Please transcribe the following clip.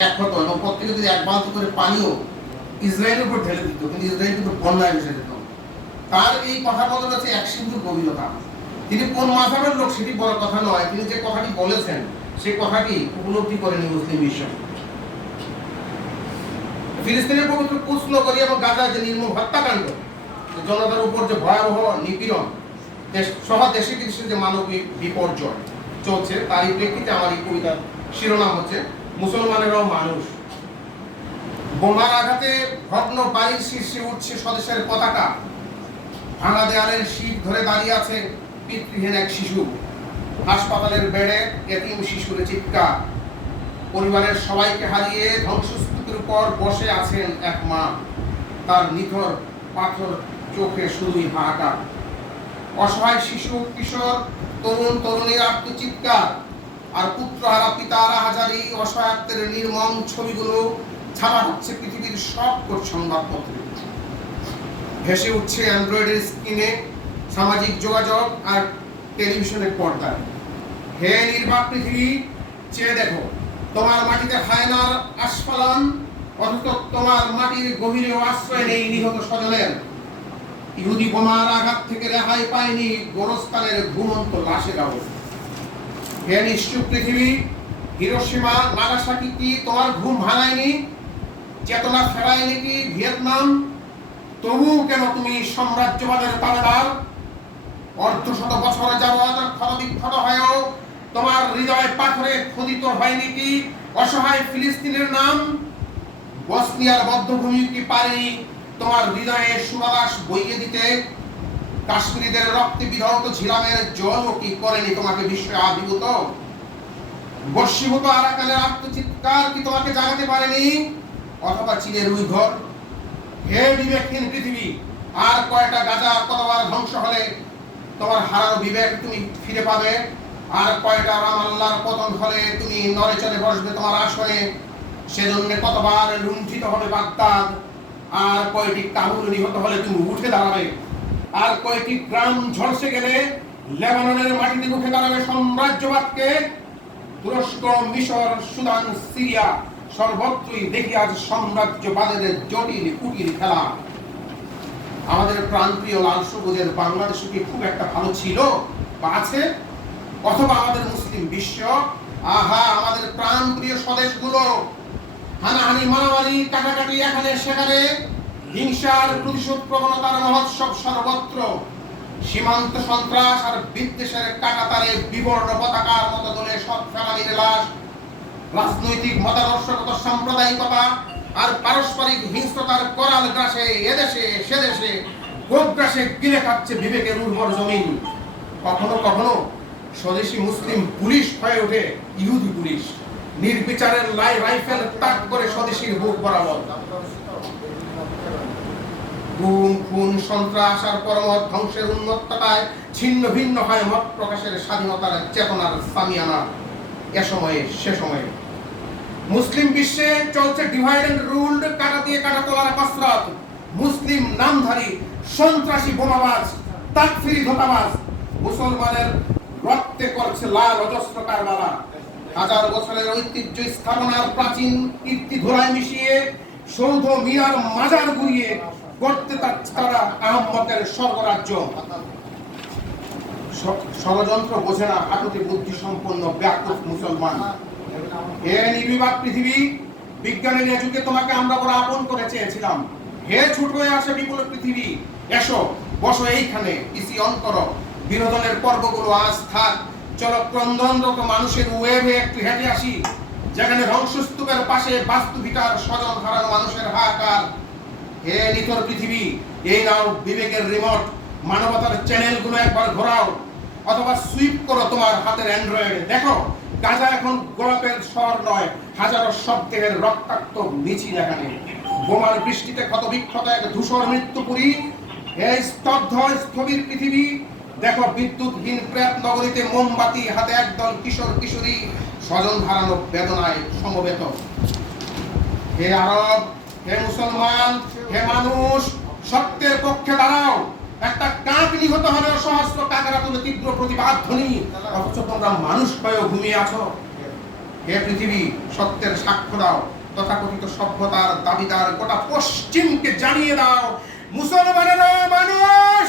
এক হতো এবং প্রত্যেকে যদি এক বালতি করে পানিও ইসরায়েলের উপর ঢেলে দিত, কিন্তু ইসরায়েল কিন্তু বন্যায় ভেসে যেত। তার এই কথা বলতে হচ্ছে এক সিন্ধুর গভীরতা। তিনি কোন মাযহাবের লোক সেটি বড় কথা নয়, তিনি যে কথাটি বলেছেন সেই কথাটি উপলব্ধি করেনি মুসলিম বিশ্ব। ফিলিস্তিনের পবিত্র কুদস নগরী এবং গাজায় যে নির্মম হত্যাকাণ্ড, জনতার উপর যে ভয়াবহ নিপীড়ন, সহ দেশে বিদেশে যে মানবিক বিপর্যয় চলছে, তারই প্রেক্ষিতে আমার এই কবিতার শিরোনাম হচ্ছে মুসলমানেরাও মানুষ। বোমার আঘাতে ভগ্ন বাড়ির শীর্ষে উঠছে স্বদেশের পতাকা, ভাঙা দেয়ালের শীত ধরে দাঁড়িয়ে আছে পিতৃহীন এক শিশু, হাসপাতালের বেডে এতিম শিশুর চিৎকার, পরিবারের সবাইকে হারিয়ে ধ্বংসস্তূপের উপর বসে আছেন এক মা, তার নিথর পাথর চোখে শুধুই হাহাকার, অসহায় শিশু কিশোর তরুণ তরুণীর আত্মচিৎকার, আর পুত্রহারা পিতারা হাজারি অসহায়ত্বের নির্মম ছবিগুলো ছাপা হচ্ছে পৃথিবীর সব সংবাদপত্রে, ভেসে উঠছে অ্যান্ড্রয়েডের স্ক্রিনে, সামাজিক যোগাযোগ আর টেলিভিশনের পর্দায়। হে নির্বাক পৃথিবী, চেয়ে দেখো, তোমার মাটিতে হায়নার আস্ফালন, অথচ তোমার মাটির গভীরেও আশ্রয় নেই নিহত স্বজনের। ইহুদি বোমার আঘাত থেকে রেহাই পায়নি গোরস্থানের ঘুমন্ত লাশের অবস্থা। হে নিশ্চুপ পৃথিবী, হিরোশিমা নাগাসাকি কি তোমার ঘুম ভাঙায়নি? চেতনা ফেরায়নি কি ভিয়েতনাম? তবু কেন তুমি সাম্রাজ্যবাদের তাবেদার? অর্ধশত বছর যাবৎ ক্ষতবিক্ষত হয়েও তোমার হৃদয় পাথরে খোদিত হয়নি কি অসহায় ফিলিস্তিনের নাম? বসনিয়ার বদ্ধভূমি কি পারেনি তোমার হৃদয়ে সুবাতাস বইয়ে দিতে? কাশ্মীরিদের রক্তে বিধৌত ঝিলামের জলও কি করেনি তোমাকে বিশ্বে আবির্ভূত? বর্ষীভূত আরাকানের আত্মচিৎকার কি তোমাকে জাগাতে পারেনি? অথবা চীনের উইঘর? হে বিবেকহীন পৃথিবী, আর কয়টা গাজা কতবার ধ্বংস হলে তোমার হারানো বিবেক তুমি ফিরে পাবে? আর কয়টা রামাল্লাহর পতন হলে তুমি নড়ে চড়ে বসবে তোমার আসনে? সেজন্য কতবার লুণ্ঠিত হবে বাগদাদ? আর কয়টি কাবুল নিহত হলে তুমি উঠে দাঁড়াবে? আর কয়টি গ্রাম ঝলসে গেলে লেবাননের মাটিতে উঠে দাঁড়াবে সাম্রাজ্যবাদকে? তুরস্ক, মিশর, সুদান, সিরিয়া সর্বত্রই দেখি আজ সাম্রাজ্যবাদের জটিল কুটিল খেলা। আমাদের প্রাণপ্রিয় লাল সবুজের বাংলাদেশ কি খুব একটা ভালো ছিল বা আছে? অথবা আমাদের মুসলিম বিশ্ব, আহা আমাদের প্রাণপ্রিয় স্বদেশগুলো, হানাহানি মারামারি কাটাকাটি এখানে সেখানে, হিংসার প্রতিশোধ প্রবণতার মহোৎসব সর্বত্র, সীমান্ত সন্ত্রাস আর বিদ্বেষের কাঁটাতারে বিবর্ণ পতাকার মতো দলে সব ফ্যামিলির লাশ, রাজনৈতিক মতাদর্শগত সাম্প্রদায়িকতা আর পারস্পরিক হিংস্রতার করাল গ্রাসে এদেশে সেদেশে গোগ্রাসে গিলে খাচ্ছে বিবেকের উর্বর জমিন। কখনো কখনো স্বদেশী মুসলিম পুলিশ হয়ে ওঠে ইহুদি পুলিশ, নির্বিচারের রাইফেল তাক করে স্বদেশীর বুক বরাবর। গুম খুন সন্ত্রাস আর পরমত ধ্বংসের উন্মত্ততায় ছিন্ন ভিন্ন হয় মত প্রকাশের স্বাধীনতার চেতনার সামিয়ানা। এ সময়ে সে সময়ে মুসলিম বিশ্বে চলছে ডিভাইড এন্ড রুলড, কাটা দিয়ে কাটা তোলার কসরত। মুসলিম নামধারী সন্ত্রাসী বোমাবাজ, তাকফিরি ধোঁকাবাজ মুসলমানের রক্তে করছে লাল অজস্র কারবালা। হাজার বছরের ঐতিহ্য স্থাপনার প্রাচীন কীর্তি ধুলায় মিশিয়ে সৌধ মিনার মাজার গুড়িয়ে করতে তারা আহম্মদের স্বর্গরাজ্য। ষড়যন্ত্র বোঝে না হাঁটুতে বুদ্ধি সম্পন্ন ব্যাকুল মুসলমান। হে নির্বিবাদ পৃথিবী, বিজ্ঞানের যুগে তোমাকে আমরা বড় আপন করে চেয়েছিলাম। হে ছুট হয়ে আসে বিপুল পৃথিবী, এসো বসো এইখানে, ইসি অন্তর বিনোদনের পর্বগুলো আজ থাক। চলো ক্রন্দনরত মানুষের ওয়েবে একটু হেঁটে আসি, যেখানে ধ্বংসস্তূপের পাশে বাস্তুভিটার স্বজন হারানো মানুষের হাহাকার। হে নিথর পৃথিবী, এই নাও বিবেকের রিমোট, মানবতার চ্যানেলগুলো একবার ঘোরাও, অথবা সুইপ করো তোমার হাতের অ্যান্ড্রয়েড। দেখো গাজা এখন গোলাপের স্বর নয়, হাজারো শব্দের রক্তাক্ত মিছিল এখানে। বোমার বৃষ্টিতে ক্ষত বিক্ষত এক ধূসর মৃত্যুপুরী। হে স্তব্ধ স্থবির পৃথিবী, দেখো বিদ্যুৎহীন প্রেত নগরীতে মোমবাতি হাতে একদল কিশোর কিশোরী স্বজন হারানো বেদনায় সমবেত। হে আরব, হে মুসলমান, হে মানুষ, সত্যের পক্ষে দাঁড়াও। একটা কাক নিহত হলেও সহস্র কাকেরা তুলে তীব্র প্রতিবাদ ধ্বনি, অথচ তোমরা মানুষ হয়েও ঘুমিয়ে আছো। হে পৃথিবী, সত্যের সাক্ষ্য দাও, তথাকথিত সভ্যতার দাবিদার গোটা পশ্চিমকে জানিয়ে দাও, মুসলমানেরা মানুষ